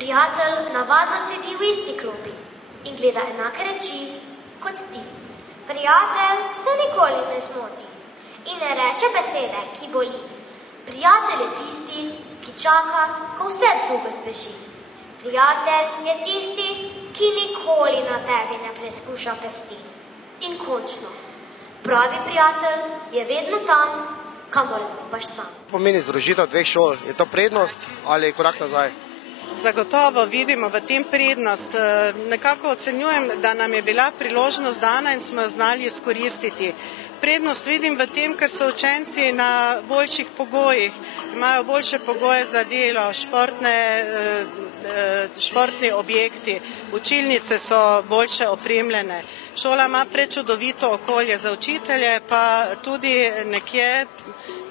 Prijatelj navadno sedi v isti klopi in gleda enake reči kot ti. Prijatelj se nikoli ne zmoti in ne reče besede, ki boli. Prijatelj je tisti, ki čaka, ko vse drugo zbeži. Prijatelj je tisti, ki nikoli na tebi ne preizkuša pesti. In končno, pravi prijatelj je vedno tam, kamor kupaš sam. Pomeni združitev dveh šol, je to prednost ali korak nazaj? Zagotovo vidimo v tem prednost. Nekako ocenjujem, da nam je bila priložnost dana in smo jo znali izkoristiti. Prednost vidim v tem, ker so učenci na boljših pogojih, imajo boljše pogoje za delo, športni objekti, učilnice so boljše opremljene. Šola ima prečudovito okolje za učitelje, pa tudi nekje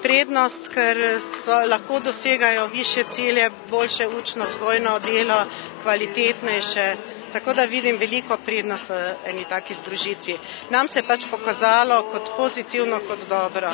prednost, ker lahko dosegajo višje cilje, boljše učno-vzgojno delo, kvalitetnejše. Tako da vidim veliko prednost v eni taki združitvi. Nam se je pač pokazalo kot pozitivno, kot dobro.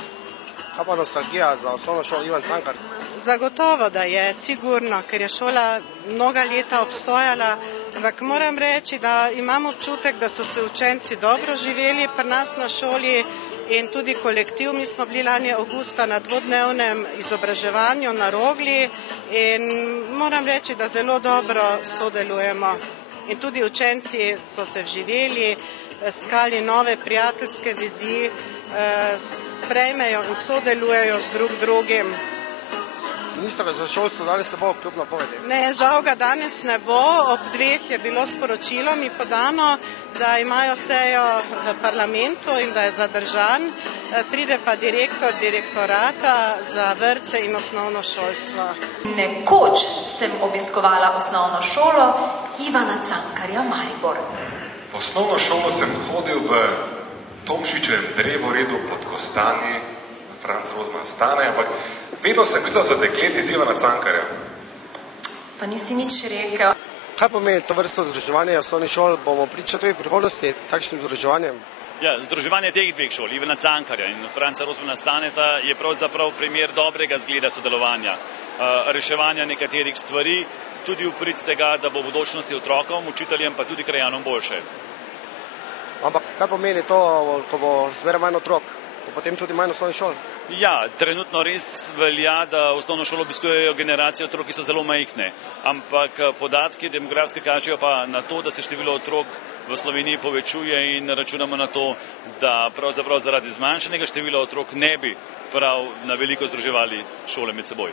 Kaj pa nostalgija za osnovno šolo Ivan Cankar? Zagotovo, da je, sigurno, ker je šola mnoga leta obstojala. Ampak moram reči, da imam občutek, da so se učenci dobro živeli pri nas na šoli in tudi kolektiv. Mi smo bili lani avgusta na dvodnevnem izobraževanju na Rogli in moram reči, da zelo dobro sodelujemo. In tudi učenci so se vživeli, stkali nove prijateljske vezi, sprejmejo in sodelujejo z drugim. Ministra za šolstvo danes ne bo kljub napovedi? Ne, žal ga danes ne bo. Ob 2 je bilo sporočilo mi podano, da imajo sejo v parlamentu in da je zadržan. Pride pa direktor direktorata za vrtce in osnovno šolstvo. Nekoč sem obiskovala osnovno šolo Ivana Cankarja Maribor. V osnovno šolo sem hodil v Tomšičevem drevoredu pod Kostanji, Franz Rozman stane, ampak vedno sem videl za deklet iz Ivana Cankarja. Pa nisi nič rekel. Kaj pomeni to vrsto združevanja osnovnih šol? Bomo pričali tudi v prihodnosti takšnim združevanjem? Ja, združevanje teh dveh šol, Ivana Cankarja in Franca Rozmana Staneta, je pravzaprav primer dobrega zgleda sodelovanja, reševanja nekaterih stvari, tudi v prid tega, da bo v bodočnosti otrokom, učiteljem pa tudi krajanom boljše. Ampak kaj pomeni to, ko bo zmeraj manj otrok? Bo potem tudi manj osnovnih šol? Ja, trenutno res velja, da osnovno šolo obiskujejo generacije otrok, ki so zelo majhne, ampak podatki demografske kažejo pa na to, da se število otrok v Sloveniji povečuje in računamo na to, da pravzaprav zaradi zmanjšanega števila otrok ne bi prav na veliko združevali šole med seboj.